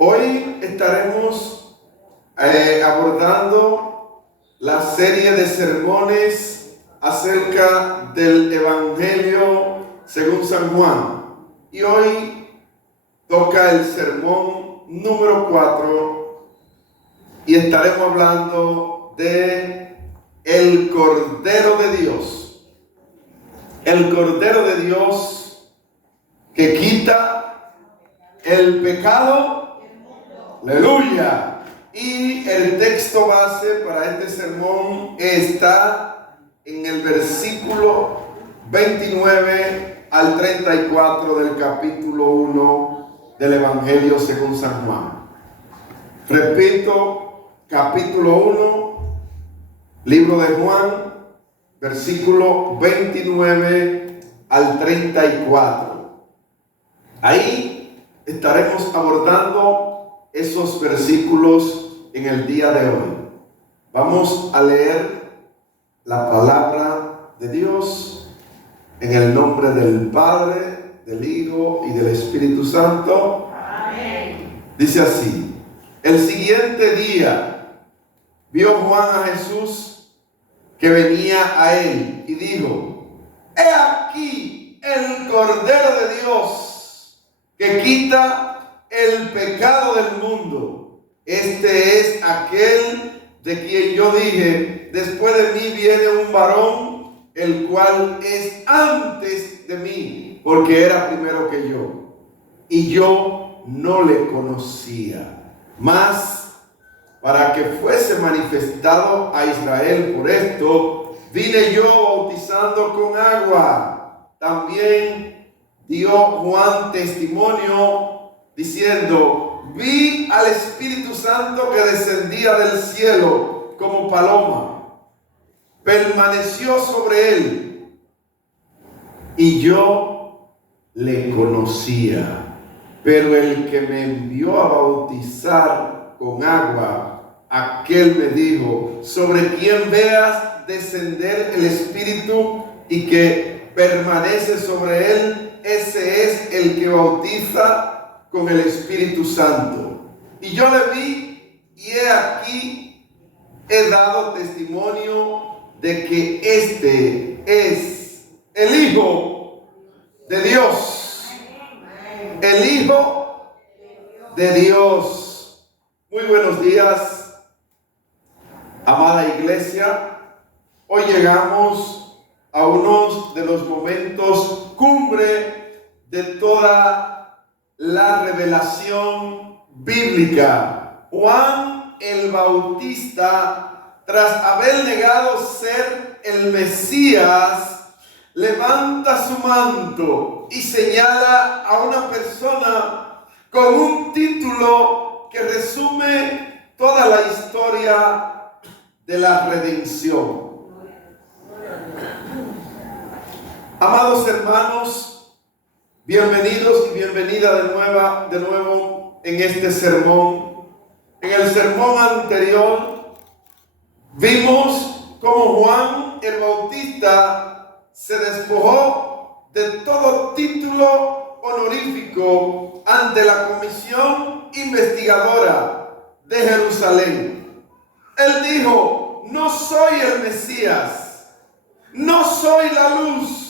Hoy estaremos abordando la serie de sermones acerca del Evangelio según San Juan. Y hoy toca el sermón número 4 y estaremos hablando de el Cordero de Dios. El Cordero de Dios que quita el pecado. Aleluya. Y el texto base para este sermón está en el versículo 29 al 34 del capítulo 1 del Evangelio según San Juan. Repito, capítulo 1, libro de Juan, versículo 29 al 34. Ahí estaremos abordando esos versículos en el día de hoy. Vamos a leer la palabra de Dios en el nombre del Padre, del Hijo y del Espíritu Santo. Amén. Dice así: el siguiente día vio Juan a Jesús que venía a él y dijo: he aquí el Cordero de Dios que quita el pecado del mundo. Este es aquel de quien yo dije: después de mí viene un varón, el cual es antes de mí, porque era primero que yo, y yo no le conocía. Mas para que fuese manifestado a Israel por esto, vine yo bautizando con agua. También dio Juan testimonio diciendo: vi al Espíritu Santo que descendía del cielo como paloma, permaneció sobre él, y yo le conocía. Pero el que me envió a bautizar con agua, aquel me dijo: sobre quien veas descender el Espíritu y que permanece sobre él, ese es el que bautiza con el Espíritu Santo. Y yo le vi, y he aquí, he dado testimonio de que este es el Hijo de Dios. El Hijo de Dios. Muy buenos días, amada iglesia. Hoy llegamos a uno de los momentos cumbre de toda la revelación bíblica. Juan el Bautista, tras haber negado ser el Mesías, levanta su manto y señala a una persona con un título que resume toda la historia de la redención. Amados hermanos, bienvenidos y bienvenida de nuevo en este sermón. En el sermón anterior vimos cómo Juan el Bautista se despojó de todo título honorífico ante la comisión investigadora de Jerusalén. Él dijo: no soy el Mesías, no soy la luz.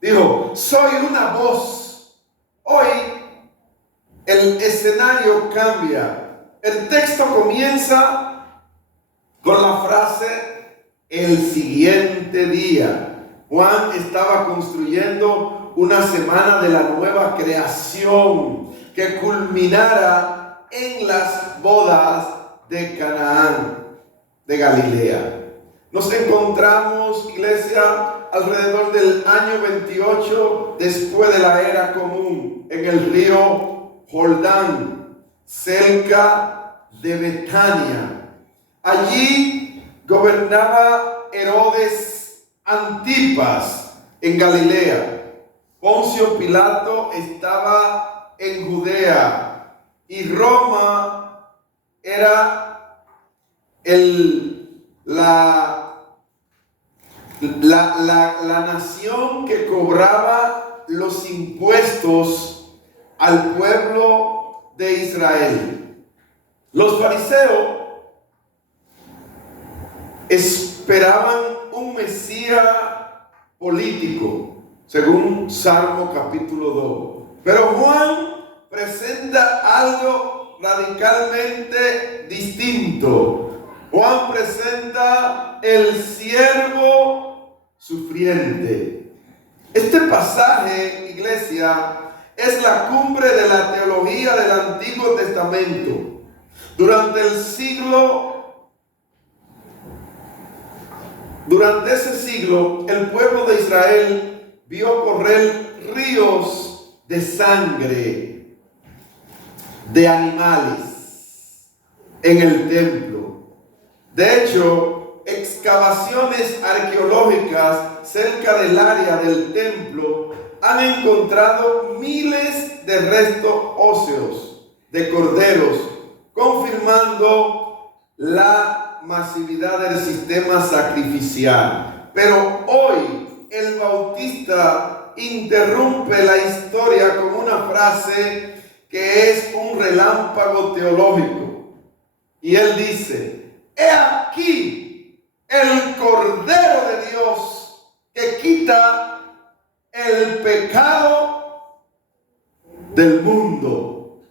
Dijo: soy una voz. Hoy el escenario cambia. El texto comienza con la frase el siguiente día. Juan estaba construyendo una semana de la nueva creación que culminara en las bodas de Canaán de Galilea. Nos encontramos, iglesia, alrededor del año 28 después de la era común, en el río Jordán, cerca de Betania. Allí gobernaba Herodes Antipas en Galilea. Poncio Pilato estaba en Judea y Roma era la nación que cobraba los impuestos al pueblo de Israel. Los fariseos esperaban un Mesías político, según Salmo capítulo 2. Pero Juan presenta algo radicalmente distinto. Juan presenta el siervo sufriente. Este pasaje, iglesia, es la cumbre de la teología del Antiguo Testamento. Durante ese siglo, el pueblo de Israel vio correr ríos de sangre de animales en el templo. De hecho, excavaciones arqueológicas cerca del área del templo han encontrado miles de restos óseos de corderos, confirmando la masividad del sistema sacrificial. Pero hoy el Bautista interrumpe la historia con una frase que es un relámpago teológico. Y él dice: he aquí el Cordero de Dios que quita el pecado del mundo.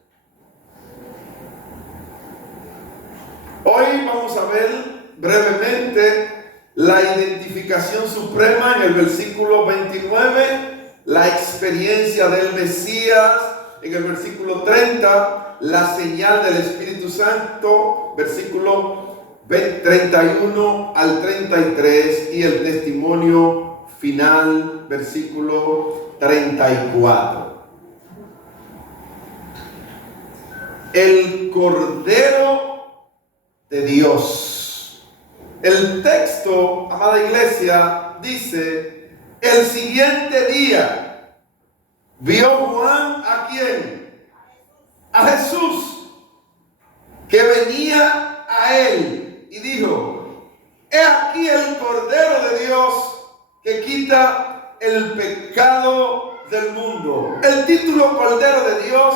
Hoy vamos a ver brevemente la identificación suprema en el versículo 29, la experiencia del Mesías en el versículo 30, la señal del Espíritu Santo, versículo 31 al 33, y el testimonio final, versículo 34. El Cordero de Dios. El texto, amada iglesia, dice: el siguiente día vio Juan ¿a quién? A Jesús, que venía a él, y dijo: he aquí el Cordero de Dios que quita el pecado del mundo. El título Cordero de Dios,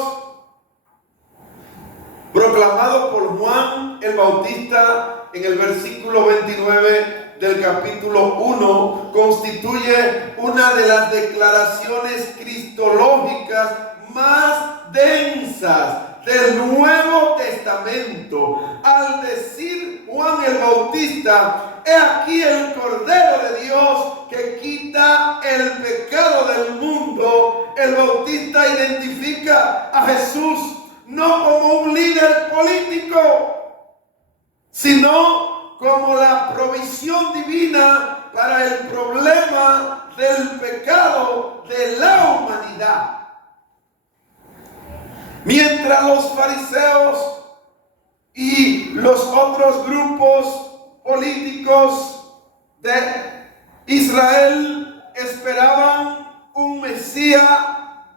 proclamado por Juan el Bautista en el versículo 29 del capítulo 1, constituye una de las declaraciones cristológicas más densas del Nuevo Testamento. Al decir Juan el Bautista: he aquí el Cordero de Dios que quita el pecado del mundo, el Bautista identifica a Jesús no como un líder político, sino como la provisión divina para el problema del pecado de la humanidad. Mientras los fariseos y los otros grupos políticos de Israel esperaban un Mesías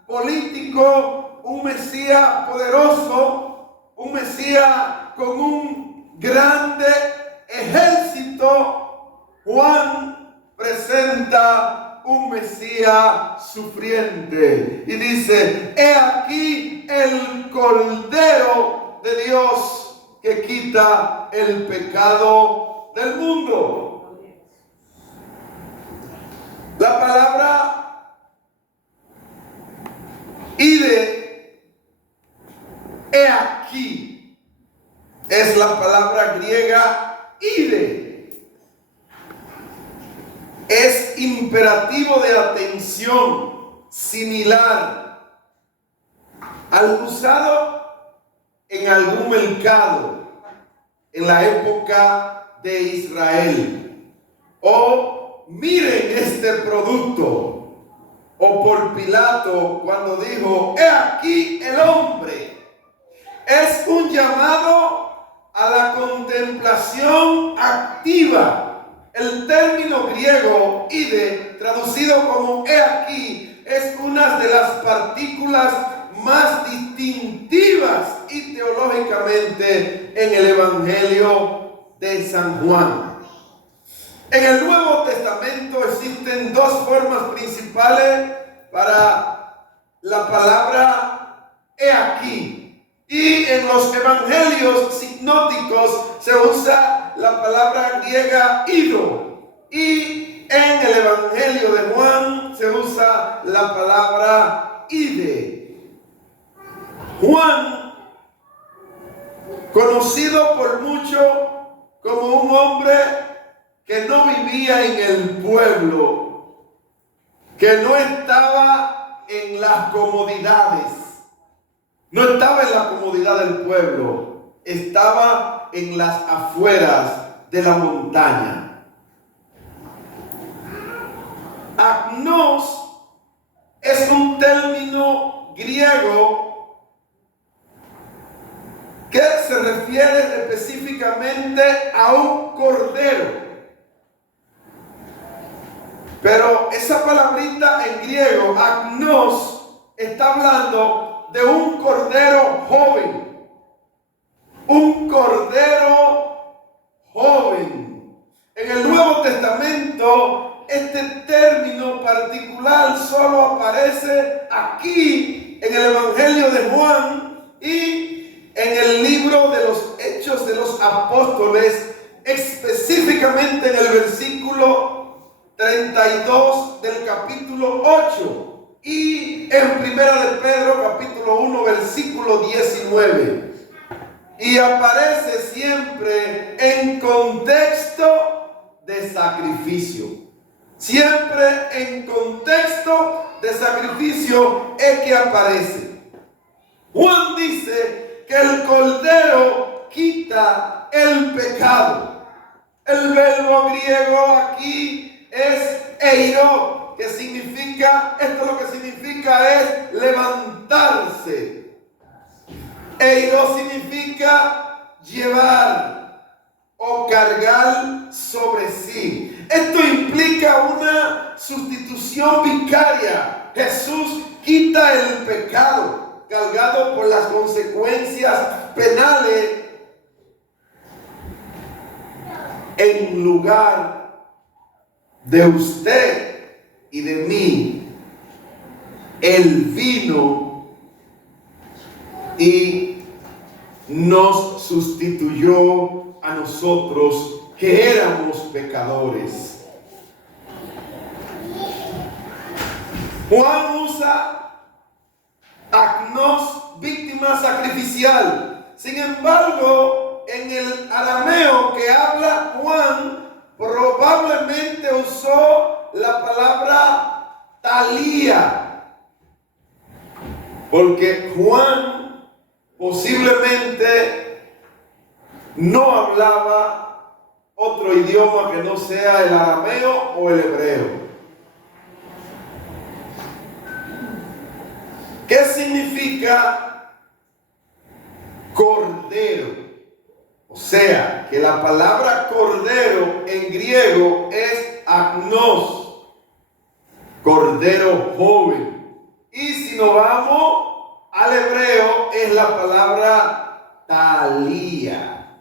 político, un Mesías poderoso, un Mesías con un grande ejército, Juan presenta un Mesías sufriente y dice: he aquí el Cordero de Dios que quita el pecado del mundo. La palabra ide, he aquí, es la palabra griega ide. Es imperativo de atención, similar al usado en algún mercado en la época de Israel. O miren este producto. O por Pilato cuando dijo: he aquí el hombre. Es un llamado a la contemplación activa. El término griego ide, traducido como he aquí, es una de las partículas más distintivas y teológicamente en el Evangelio de San Juan. En el Nuevo Testamento existen dos formas principales para la palabra he aquí. Y en los evangelios sinópticos se usa la palabra griega ido. Y en el evangelio de Juan se usa la palabra ide. Juan, conocido por muchos como un hombre que no vivía en el pueblo, que no estaba en las comodidades, no estaba en la comodidad del pueblo, estaba en las afueras de la montaña. Agnos es un término griego que se refiere específicamente a un cordero. Pero esa palabrita en griego, agnos, está hablando de un cordero joven. Un cordero joven. En el Nuevo Testamento, este término particular solo aparece aquí en el Evangelio de Juan y en el libro de los Hechos de los Apóstoles, específicamente en el versículo 32 del capítulo 8 y en Primera de Pedro capítulo 1 versículo 19. Y aparece siempre en contexto de sacrificio. Siempre en contexto de sacrificio es que aparece. Juan dice que el cordero quita el pecado. El verbo griego aquí es eiro, que significa, esto lo que significa es levantarse. Eiro significa llevar o cargar sobre sí. Esto implica una sustitución vicaria. Jesús quita el pecado cargado por las consecuencias penales en lugar de usted y de mí. Él vino y nos sustituyó a nosotros que éramos pecadores. Juan usa agnos, víctima sacrificial. Sin embargo, en el arameo que habla Juan, probablemente usó la palabra talía, porque Juan posiblemente no hablaba otro idioma que no sea el arameo o el hebreo. ¿Qué significa cordero? O sea, que la palabra cordero en griego es agnos, cordero joven. Y si nos vamos al hebreo, es la palabra talía.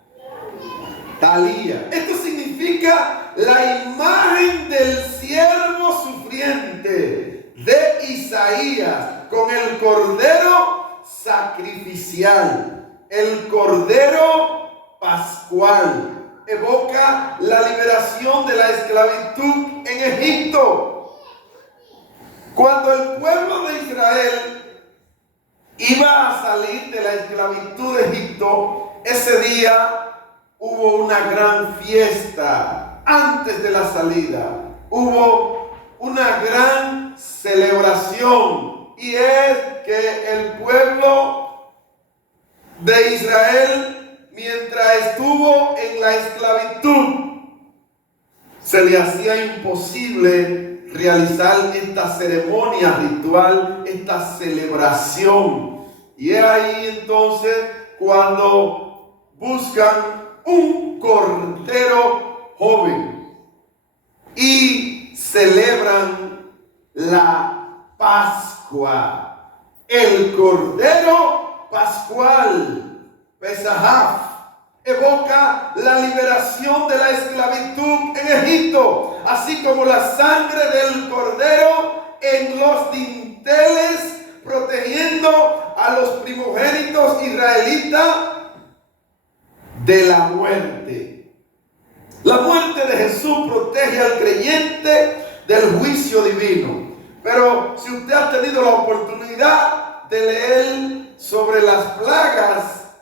Talía. Esto significa la imagen del siervo sufriente de Isaías con el cordero sacrificial, el cordero pascual. Evoca la liberación de la esclavitud en Egipto. Cuando el pueblo de Israel iba a salir de la esclavitud de Egipto, ese día hubo una gran fiesta. Antes de la salida hubo una gran celebración, y es que el pueblo de Israel, mientras estuvo en la esclavitud, se le hacía imposible realizar esta ceremonia ritual, esta celebración. Y es ahí entonces cuando buscan un cordero joven y celebran la Pascua, el cordero pascual. Pesaj evoca la liberación de la esclavitud en Egipto, así como la sangre del cordero en los dinteles protegiendo a los primogénitos israelitas de la muerte. La muerte de Jesús protege al creyente del juicio divino. Pero si usted ha tenido la oportunidad de leer sobre las plagas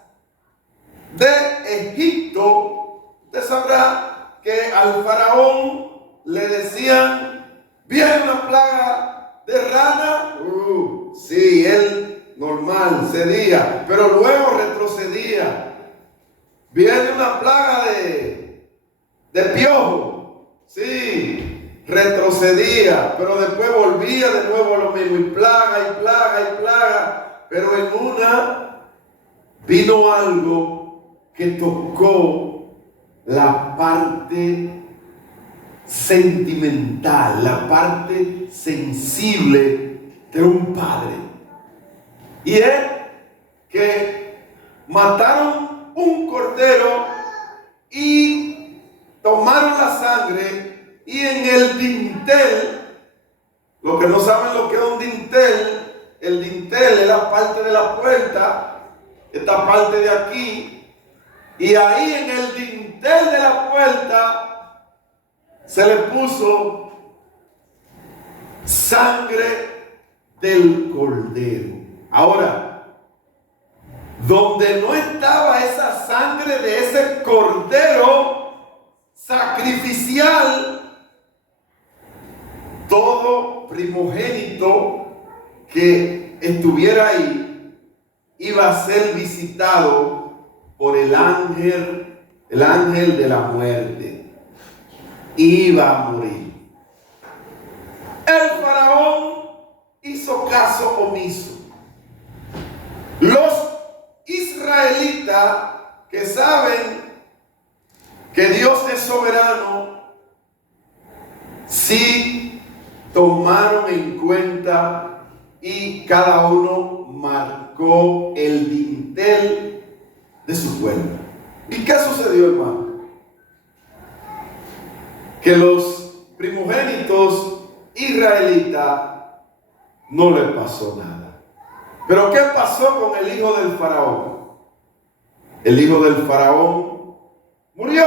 de Egipto, usted sabrá que al faraón le decían: viene una plaga de rana. Sí, él normal cedía, pero luego retrocedía. Viene una plaga de piojo. Sí, retrocedía, pero después volvía de nuevo a lo mismo. Y plaga, y plaga, y plaga. Pero en una vino algo que tocó la parte sentimental, la parte sensible de un padre. Y es que mataron un cordero y tomaron la sangre, y en el dintel, los que no saben lo que es un dintel, el dintel es la parte de la puerta, esta parte de aquí, y ahí en el dintel de la puerta se le puso sangre del cordero. Ahora, donde no estaba esa sangre de ese cordero sacrificial, todo primogénito que estuviera ahí iba a ser visitado por el ángel de la muerte. Iba a morir. El faraón hizo caso omiso. Los israelitas, que saben que Dios es soberano, sí tomaron en cuenta y cada uno marcó el dintel de su pueblo. ¿Y qué sucedió, hermano? Que los primogénitos israelitas no les pasó nada. Pero ¿qué pasó con el hijo del faraón? El hijo del faraón murió.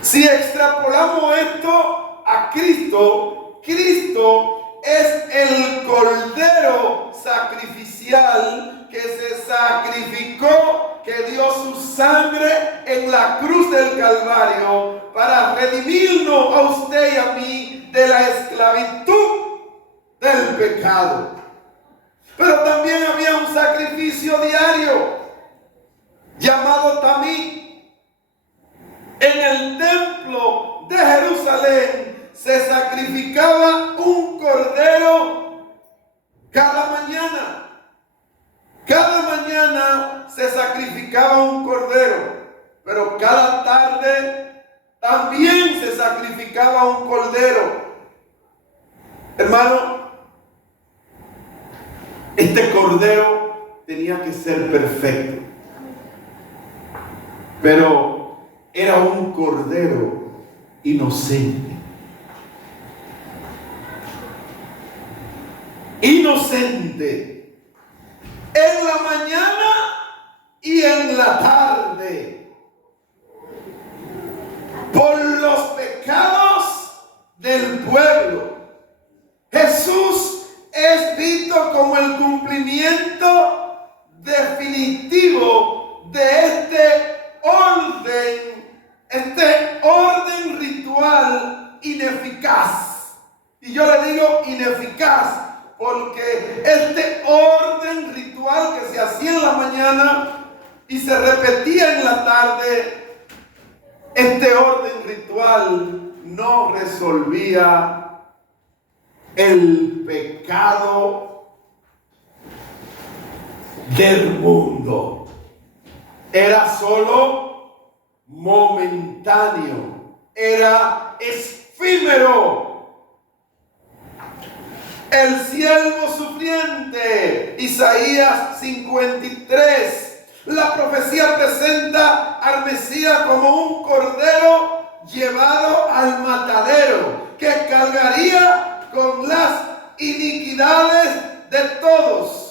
Si extrapolamos esto a Cristo, Cristo es el cordero sacrificial que se sacrificó, que dio su sangre en la cruz del Calvario para redimirnos a usted y a mí de la esclavitud del pecado. Pero también había un sacrificio diario llamado Tamí. En el templo de Jerusalén se sacrificaba un cordero cada mañana. Cada mañana se sacrificaba un cordero, pero cada tarde también se sacrificaba un cordero. Hermano, este cordero tenía que ser perfecto, pero era un cordero inocente. Inocente en la mañana y en la tarde, por los pecados del pueblo. Jesús es visto como el cumplimiento definitivo de este orden ritual ineficaz. Y yo le digo ineficaz porque este orden ritual que se hacía en la mañana y se repetía en la tarde, este orden ritual no resolvía el pecado del mundo. Era solo momentáneo, era efímero. El siervo sufriente, Isaías 53. La profecía presenta al Mesías como un cordero llevado al matadero, que cargaría con las iniquidades de todos.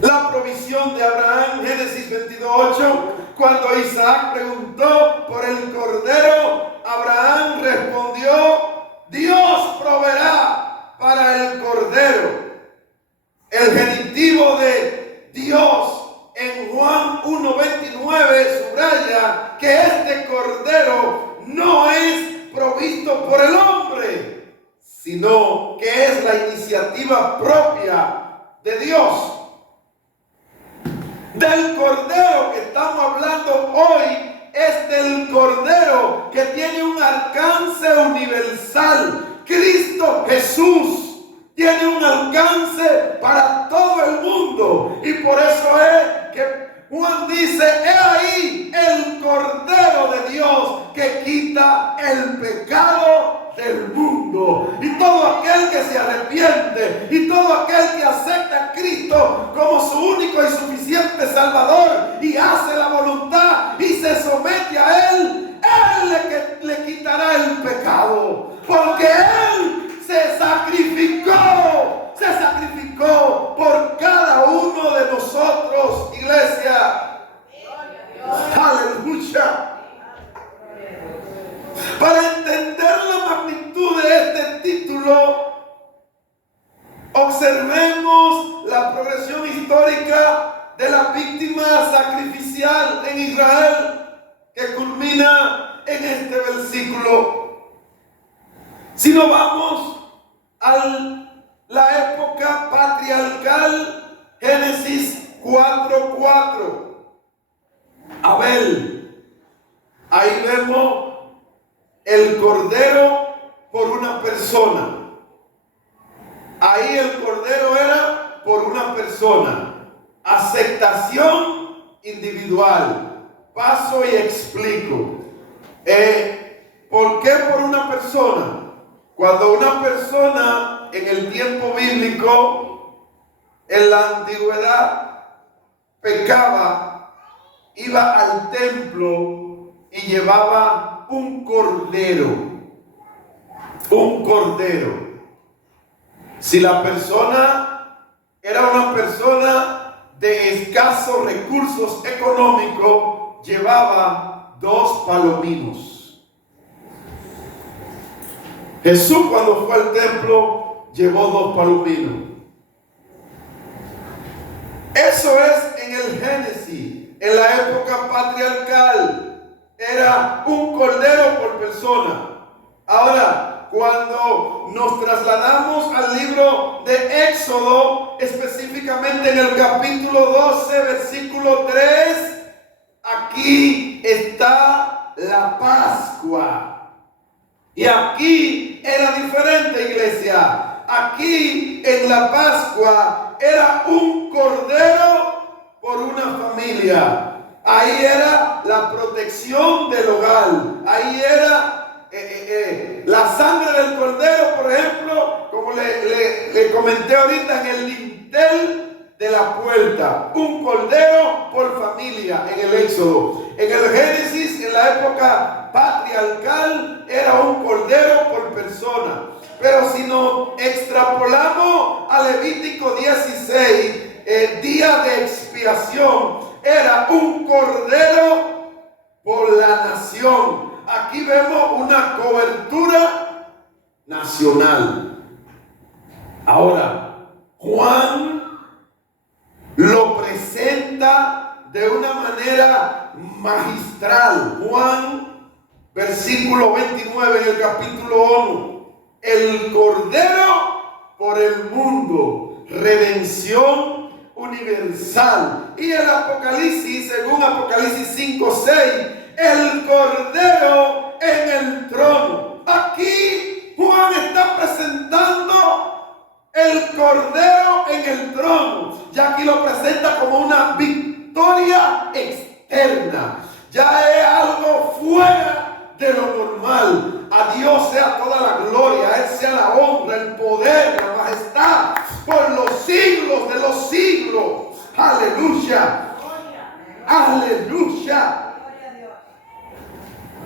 La provisión de Abraham, Génesis 22:8, cuando Isaac preguntó por el cordero, Abraham respondió: Dios proveerá para el cordero. El genitivo de Dios en Juan 1:29 subraya que este cordero no es provisto por el hombre, sino que es la iniciativa propia de Dios. Del cordero que estamos hablando hoy es del cordero que tiene un alcance universal. Cristo Jesús tiene un alcance para todo el mundo, y por eso es que Juan dice: he ahí el cordero de Dios que quita el pecado del mundo. Y todo aquel que se arrepiente y todo aquel que acepta a Cristo como su único y suficiente Salvador y hace la voluntad y se somete a Él, Él le quitará el pecado, porque Él se sacrificó por cada uno de nosotros, iglesia. Aleluya. Para entender la magnitud de este título, observemos la progresión histórica de la víctima sacrificial en Israel, que culmina en este versículo. Si nos vamos a la época patriarcal, Génesis 4:4, Abel, ahí vemos el cordero por una persona. Ahí el cordero era por una persona. Aceptación individual. Paso y explico. ¿Por qué por una persona? Cuando una persona en el tiempo bíblico, en la antigüedad, pecaba, iba al templo y llevaba un cordero. Un cordero. Si la persona era una persona de escasos recursos económicos, llevaba 2 palominos. Jesús, cuando fue al templo, llevó 2 palominos. Eso es en el Génesis. En la época patriarcal era un cordero por persona. Ahora, cuando nos trasladamos al libro de Éxodo, específicamente en el capítulo 12, versículo 3, aquí está la Pascua. Y aquí era diferente, iglesia. Aquí en la Pascua era un cordero por una familia. Ahí era la protección del hogar. Ahí era la sangre del cordero, por ejemplo, como le comenté ahorita, en el dintel de la puerta. Un cordero por familia en el Éxodo. En el Génesis, en la época patriarcal, era un cordero por persona. Pero si nos extrapolamos a Levítico 16, día de expiación, era un cordero por la nación. Aquí vemos una cobertura nacional. Ahora, Juan lo presenta de una manera magistral. Juan, versículo 29 en el capítulo 1. El cordero por el mundo, redención universal. Y el Apocalipsis, según Apocalipsis 5:6, el cordero en el trono. Aquí Juan está presentando el cordero en el trono. Ya aquí lo presenta como una victoria externa. Ya es algo fuera de lo normal. A Dios sea toda la gloria, a Él sea la honra, el poder, la majestad, por los siglos de los siglos. Aleluya. Aleluya.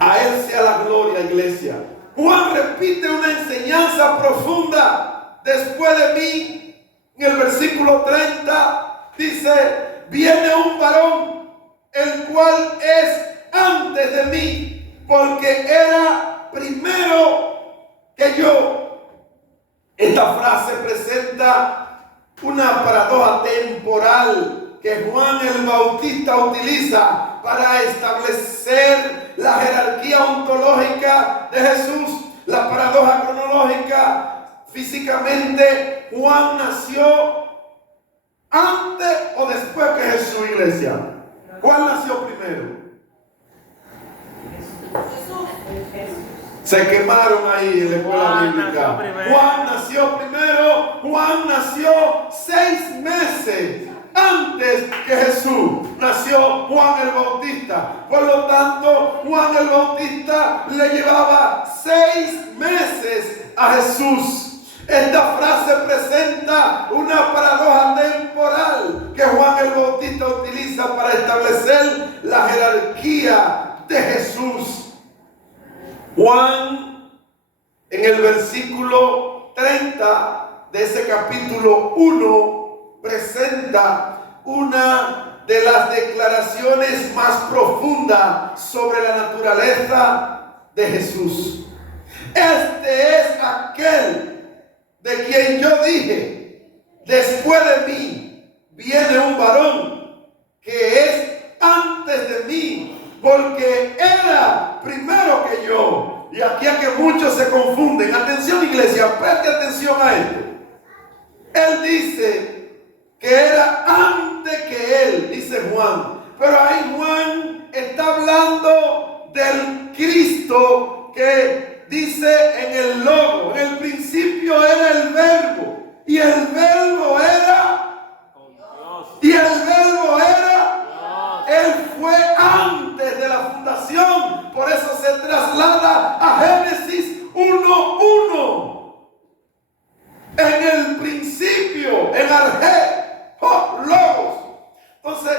A Él sea la gloria, iglesia. Juan repite una enseñanza profunda después de mí. En el versículo 30 dice: viene un varón, el cual es antes de mí, porque era primero que yo. Esta frase presenta una paradoja temporal que Juan el Bautista utiliza para establecer la jerarquía ontológica de Jesús. La paradoja cronológica: físicamente Juan nació antes o después que Jesús, iglesia. ¿Cuál nació primero? Se quemaron ahí en la escuela bíblica. Juan nació primero. Juan nació 6 meses antes que Jesús. Nació Juan el Bautista. Por lo tanto, Juan el Bautista le llevaba 6 meses a Jesús. Esta frase presenta una paradoja temporal que Juan el Bautista utiliza para establecer la jerarquía de Jesús. Juan, en el versículo 30 de ese capítulo 1, presenta una de las declaraciones más profundas sobre la naturaleza de Jesús. Este es aquel de quien yo dije: después de mí viene un varón que es antes de mí, porque era primero que yo. Y aquí es que muchos se confunden. Atención, iglesia, preste atención a esto. Él dice que era antes que él, dice Juan. Pero ahí Juan está hablando del Cristo que dice en el logo: en el principio era el verbo, y el verbo era Dios. Y el verbo era Dios. Él fue antes de la fundación. Por eso se traslada a Génesis 1:1. En el principio, en Arge, logos. Entonces,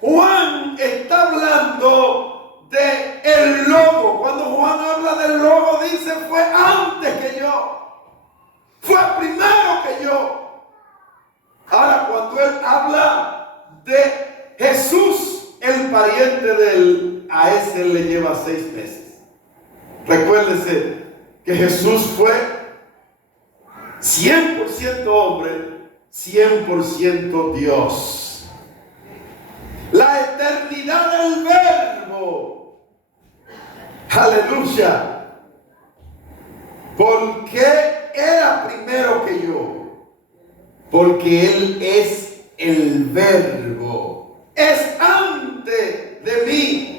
Juan está hablando de el logo. Cuando Juan habla del logo, dice: fue antes que yo, fue primero que yo. Ahora, cuando él habla de Jesús, el pariente de él, a ese le lleva 6 meses. Recuérdese que Jesús fue 100% hombre, 100% Dios. La eternidad del verbo. Aleluya. ¿Por qué era primero que yo? Porque Él es el verbo. Es antes de mí.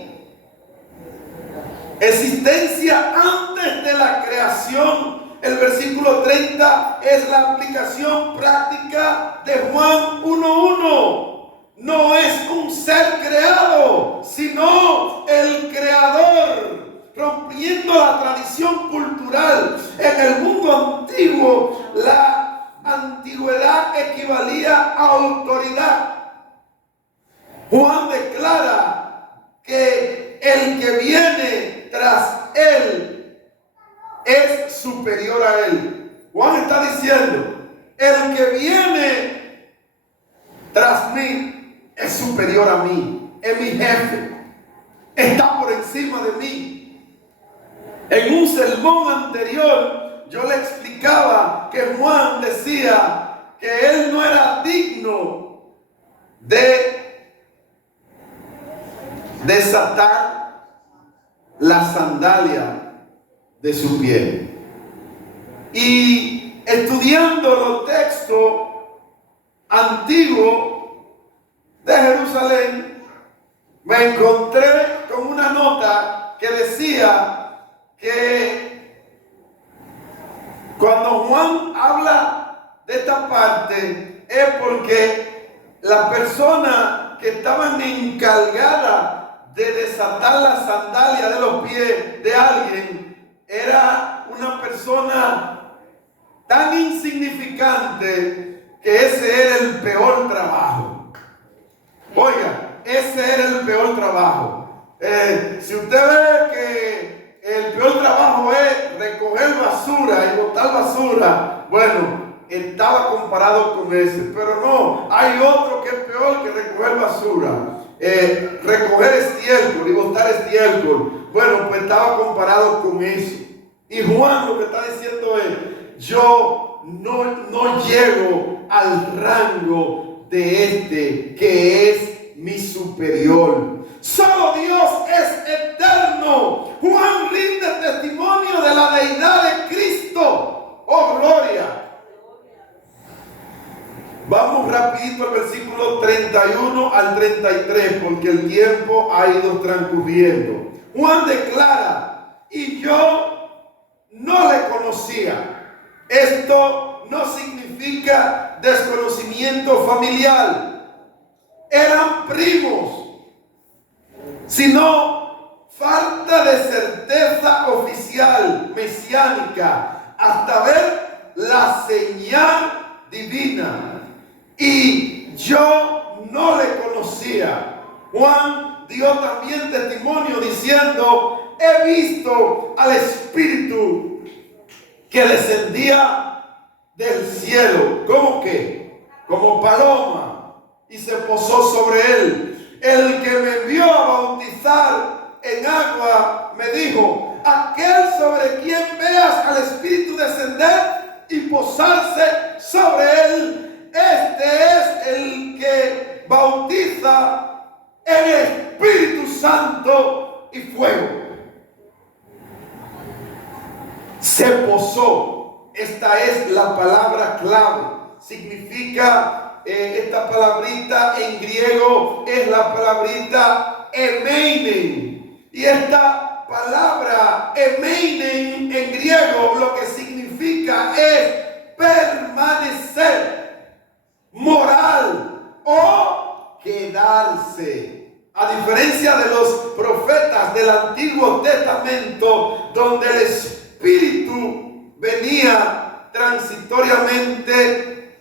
Existencia antes de la creación. El versículo 30 es la aplicación práctica de Juan 1:1. No es un ser creado, sino el creador. Rompiendo la tradición cultural. En el mundo antiguo, la antigüedad equivalía a autoridad. Juan declara que el que viene tras él es superior a él. Juan está diciendo: el que viene tras mí es superior a mí, es mi jefe, está por encima de mí. En un sermón anterior yo le explicaba que Juan decía que él no era digno de desatar la sandalia de su pie. Y estudiando los textos antiguos de Jerusalén, me encontré con una nota que decía que cuando Juan habla de esta parte es porque la persona que estaban encargada de desatar la sandalia de los pies de alguien era una persona tan insignificante que ese era el peor trabajo. Oiga, ese era el peor trabajo. Si usted ve que el peor trabajo es recoger basura y botar basura, bueno, estaba comparado con ese. Pero no, hay otro que es peor que recoger basura. Recoger estiércol y botar estiércol, bueno, pues estaba comparado con eso. Y Juan lo que está diciendo es: yo no llego al rango de este que es mi superior. Solo Dios es eterno. Juan rinde testimonio de la deidad de Cristo. ¡Oh, gloria! Vamos rapidito al versículo 31 al 33, porque el tiempo ha ido transcurriendo. Juan declara: y yo no le conocía. Esto no significa desconocimiento familiar. Eran primos, sino falta de certeza oficial, mesiánica, hasta ver la señal divina. Y yo no le conocía. Juan dio también testimonio diciendo: he visto al Espíritu que descendía del cielo. ¿Cómo que? Como paloma, y se posó sobre él. El que me envió a bautizar en agua me dijo: aquel sobre quien veas al Espíritu descender y posarse sobre él, este es el que bautiza en Espíritu Santo y fuego. Se posó. Esta es la palabra clave. Significa, esta palabrita en griego es la palabrita emeinen. Y esta palabra emeinen en griego lo que significa es permanecer, moral o quedarse. A diferencia de los profetas del Antiguo Testamento, donde el Espíritu venía transitoriamente,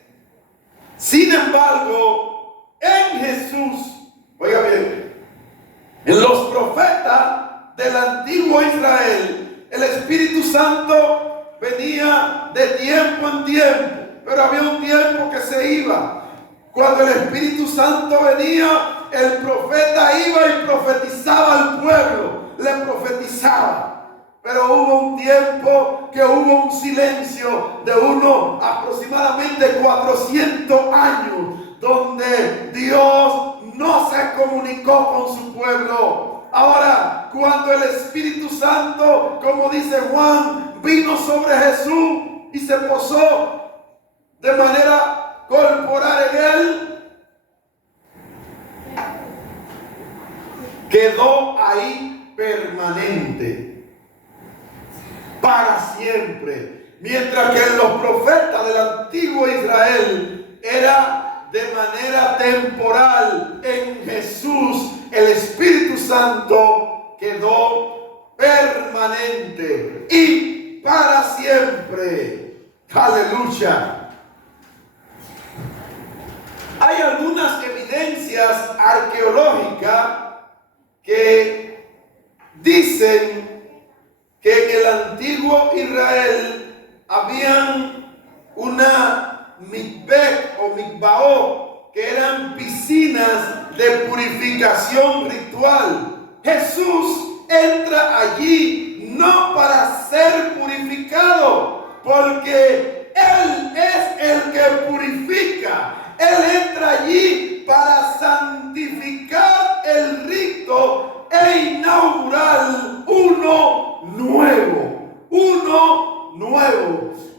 sin embargo, en Jesús, oiga bien, en los profetas del antiguo Israel, el Espíritu Santo venía de tiempo en tiempo. Pero había un tiempo que se iba. Cuando el Espíritu Santo venía, el profeta iba y profetizaba al pueblo, le profetizaba. Pero hubo un tiempo que hubo un silencio de aproximadamente 400 años, donde Dios no se comunicó con su pueblo. Ahora, cuando el Espíritu Santo, como dice Juan, vino sobre Jesús y se posó de manera corporal en él, quedó ahí permanente para siempre. Mientras que en los profetas del antiguo Israel era de manera temporal, en Jesús el Espíritu Santo quedó permanente y para siempre. Aleluya. Hay algunas evidencias arqueológicas que dicen que en el antiguo Israel habían una mikveh o mikvaot, que eran piscinas de purificación ritual. Jesús entra allí no para ser purificado, porque Él es el que purifica. Él entra allí para santificar el rito e inaugurar uno nuevo.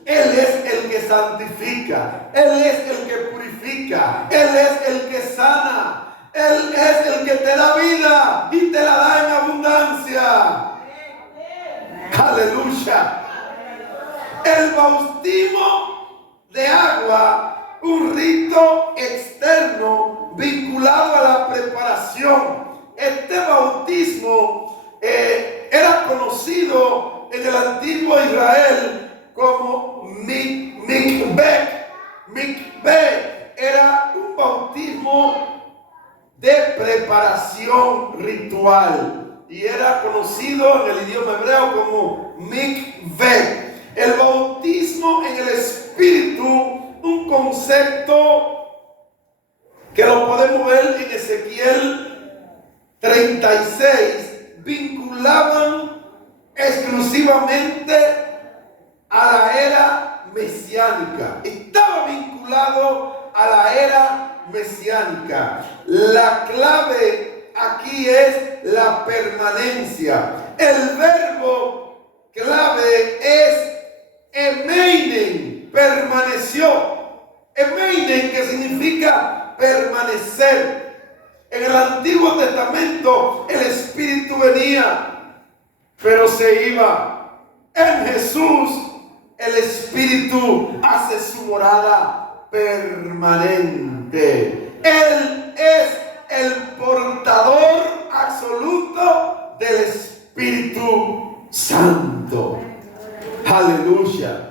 Él es el que santifica. Él es el que purifica. Él es el que sana. Él es el que te da vida y te la da en abundancia. Aleluya. El bautismo de agua, un rito externo vinculado a la preparación. Este bautismo era conocido en el antiguo Israel como mikveh. Mikveh era un bautismo de preparación ritual y era conocido en el idioma hebreo como mikveh. El bautismo en el Espíritu, un concepto que lo podemos ver en Ezequiel 36, vinculaban exclusivamente a la era mesiánica. Estaba vinculado a la era mesiánica. La clave aquí es la permanencia. El verbo clave es emeinen, permaneció. Emeinen, que significa permanecer. En el Antiguo Testamento el Espíritu venía, pero se iba. En Jesús el Espíritu hace su morada permanente. Él es el portador absoluto del Espíritu Santo. Aleluya.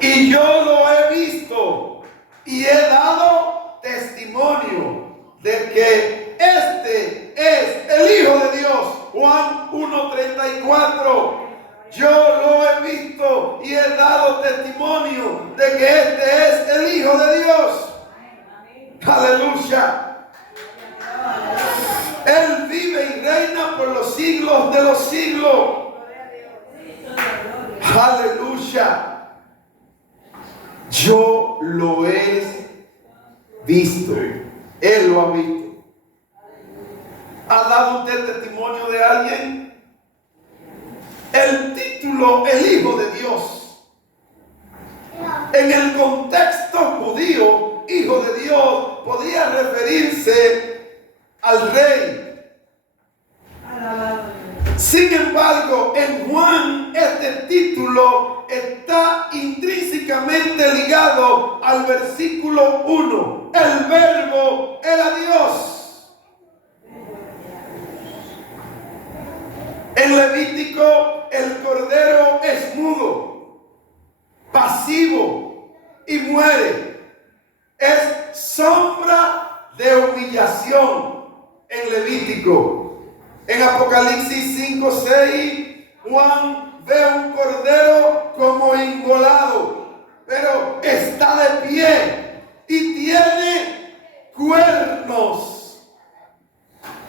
Y yo lo he visto y he dado testimonio de que este es el Hijo de Dios. Juan 1:34. Yo lo he visto y he dado testimonio de que este es el Hijo de Dios. Aleluya. Él vive y reina por los siglos de los siglos. Aleluya. Yo lo he visto. Él lo ha visto. ¿Ha dado usted testimonio de alguien? El título, el Hijo de Dios, en el contexto judío, Hijo de Dios podía referirse al Rey. Sin embargo, en Juan este título está intrínsecamente ligado al versículo 1. El verbo era Dios. En Levítico el cordero es mudo, pasivo y muere. Es sombra de humillación en Levítico. En Apocalipsis 5:6, Juan ve un cordero como ingolado, pero está de pie y tiene cuernos.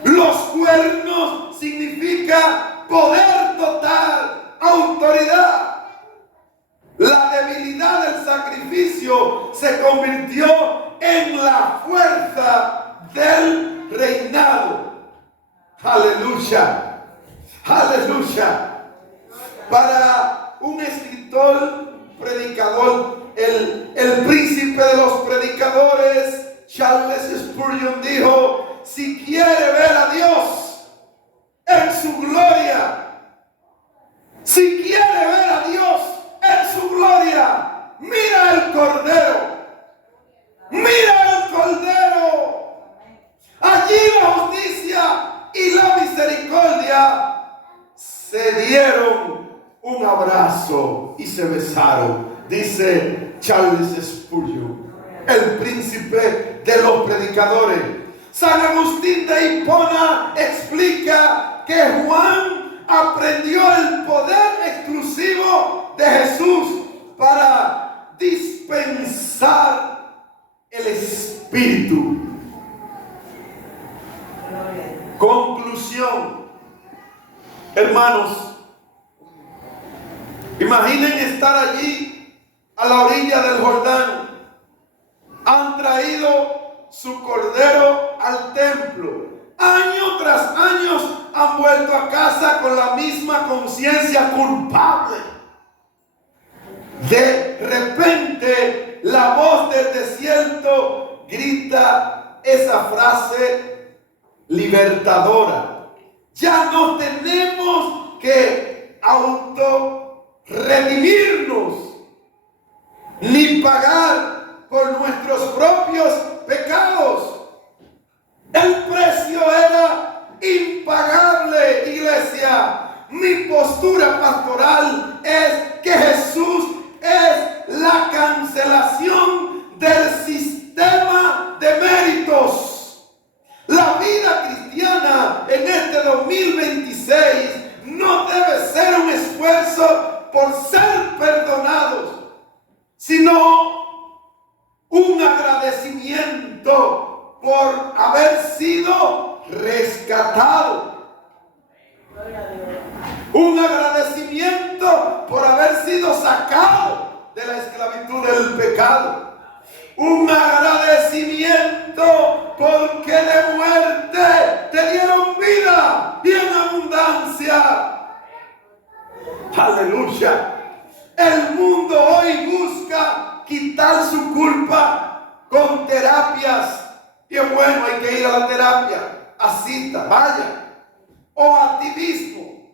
Los cuernos significa poder total, autoridad. La debilidad del sacrificio se convirtió en la fuerza del reinado. Aleluya, aleluya. Para un escritor, predicador, el príncipe de los predicadores, Charles Spurgeon, dijo: si quiere ver a Dios en su gloria, si quiere ver a Dios en su gloria, mira el cordero, mira el cordero. Allí la justicia y la misericordia se dieron un abrazo y se besaron, dice Charles Spurgeon, el príncipe de los predicadores. San Agustín de Hipona explica que Juan aprendió el poder exclusivo de Jesús para dispensar el Espíritu. Conclusión, hermanos, imaginen estar allí a la orilla del Jordán. Han traído su cordero al templo. Año tras año han vuelto a casa con la misma conciencia culpable. De repente, la voz del desierto grita esa frase libertadora: ya no tenemos que autorredimirnos ni pagar por nuestros propios pecados. El precio era impagable, iglesia. Mi postura pastoral es que Jesús es la cancelación del sistema de méritos. La vida cristiana en este 2026 no debe ser un esfuerzo por haber sido rescatado. Un agradecimiento por haber sido sacado de la esclavitud del pecado. Un agradecimiento porque de muerte te dieron vida y en abundancia. Aleluya. El mundo hoy busca quitar su culpa con terapias. Y es bueno, hay que ir a la terapia, a cita, vaya, o a ti mismo.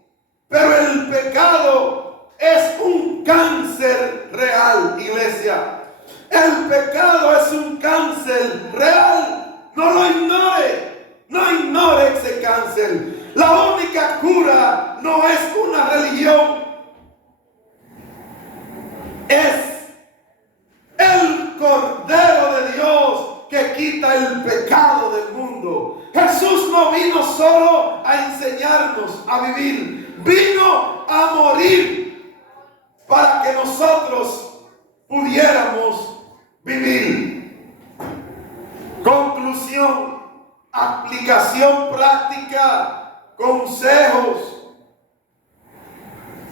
Pero el pecado es un cáncer real, iglesia. El pecado es un cáncer real. No lo ignore. No ignore ese cáncer. La única cura no es una religión. Es el Cordero de Dios que quita el pecado del mundo. Jesús no vino solo a enseñarnos a vivir. Vino a morir para que nosotros pudiéramos vivir. Conclusión, aplicación práctica, consejos.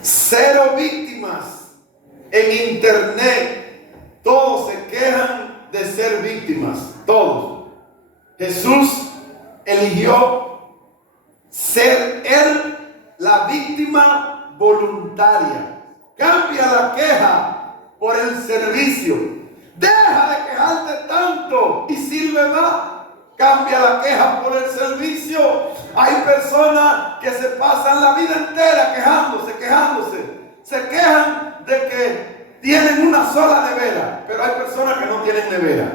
0 víctimas en internet. Todos se quejan de ser víctimas, todos. Jesús eligió ser Él la víctima voluntaria. Cambia la queja por el servicio. Deja de quejarte tanto y sirve más. Cambia la queja por el servicio. Hay personas que se pasan la vida entera quejándose. Se quejan de que tienen una sola nevera, pero hay personas que no tienen nevera.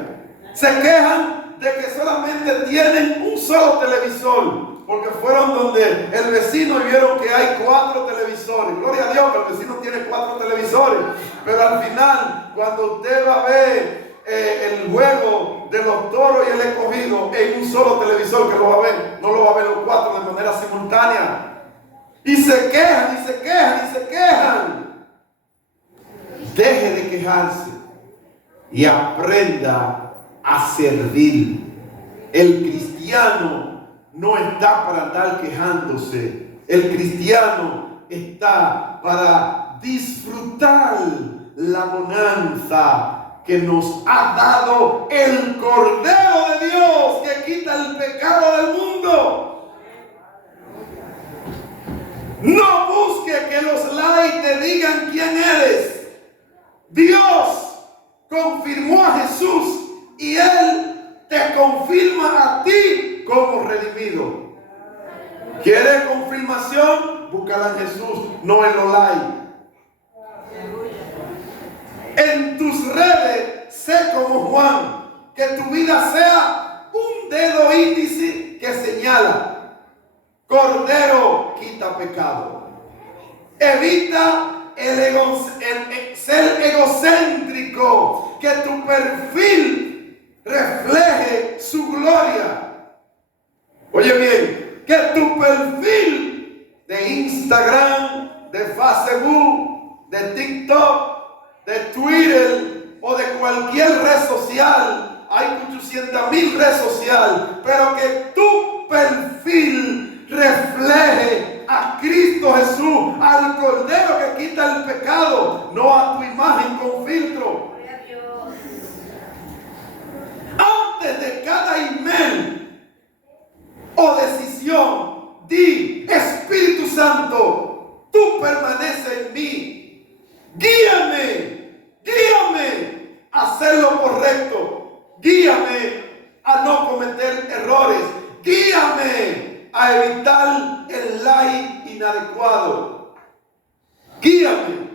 Se quejan de que solamente tienen un solo televisor, porque fueron donde el vecino y vieron que hay 4 televisores. Gloria a Dios que el vecino tiene 4 televisores. Pero al final, cuando usted va a ver el juego de los Toros y el Escogido en un solo televisor, que lo va a ver, no lo va a ver los 4 de manera simultánea. Y se quejan, y se quejan, y se quejan. Deje de quejarse y aprenda a servir. El cristiano no está para estar quejándose. El cristiano está para disfrutar la bonanza que nos ha dado el Cordero de Dios que quita el pecado del mundo. No busque que los likes te digan quién eres. Dios confirmó a Jesús y Él te confirma a ti como redimido. ¿Quieres confirmación? Búscala en Jesús, no en los likes. En tus redes, sé como Juan, que tu vida sea un dedo índice que señala: Cordero quita pecado. Evita ser egocéntrico, que tu perfil refleje su gloria. Oye bien, que tu perfil de Instagram, de Facebook, de TikTok, de Twitter o de cualquier red social, hay 800,000 redes sociales, pero que tu perfil refleje a Cristo Jesús, al Cordero que quita el pecado, no a tu imagen con filtro. Antes de cada email o decisión, di: Espíritu Santo, tú permaneces en mí. Guíame a hacer lo correcto. Guíame a no cometer errores. Guíame a evitar el like inadecuado. Guíame